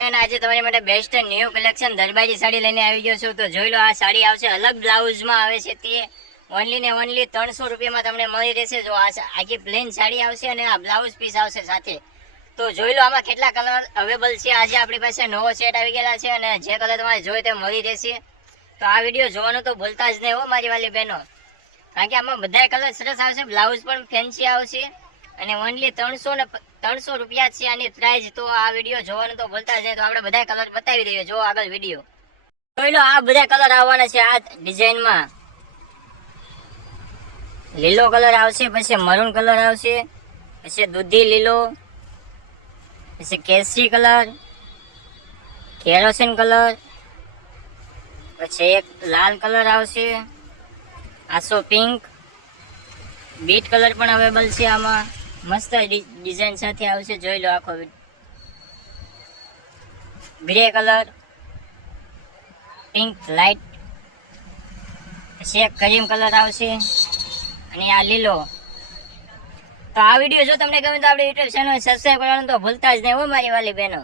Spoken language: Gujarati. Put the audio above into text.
આજે તમારી માટે બેસ્ટ ન્યુ કલેક્શન દરબાજી સાડી લઈને આવી ગયો છું. તો જોઈ લો, આ સાડી આવશે અલગ બ્લાઉઝમાં આવે છે તે. ઓનલી ને ઓનલી ત્રણસો રૂપિયામાં તમને મળી રહેશે. જો આ આખી પ્લેન સાડી આવશે અને આ બ્લાઉઝ પીસ આવશે સાથે. તો જોઈ લો, આમાં કેટલા કલર અવેલેબલ છે. આજે આપણી પાસે નવો સેટ આવી ગયેલા છે અને જે કલર તમારે જોઈએ તે મળી રહેશે. તો આ વીડિયો જોવાનું તો ભૂલતા જ નહીં હો, મારી વાલી બહેનો. કારણ કે આમાં બધા કલર સરસ આવશે બ્લાઉઝ પણ ફેન્સી આવશે. અને ઓનલી ત્રણસો ને ત્રણસો રૂપિયા છે આની પ્રાઇસ તો આ વીડિયો જોવાનું તો ભૂલતા જાય તો આપણે બધા કલર બતાવી દઈએ. જો આગળ વીડિયો જોઈ લો, આ બધા કલર આવવાના છે આ ડિઝાઇનમાં લીલો કલર આવશે, પછી મરૂન કલર આવશે, પછી દૂધી લીલો, પછી કેસરી કલર કેરોસીન કલર પછી એક લાલ કલર આવશે આસો પિંક બીટ કલર પણ અવેલેબલ છે આમાં. મસ્ત ડિઝાઇન સાથે આવશે, જોઈ લો આખો ગ્રે કલર પિંક લાઇટ પછી એક ક્રીમ કલર આવશે અને આ લીલો. તો આ વીડિયો જો તમને ગમે તો આપણે યુટ્યુબ ચેનલ સબસ્ક્રાઈબ કરવાનું તો ભૂલતા જ નહીં હો મારી વાલી બહેનો.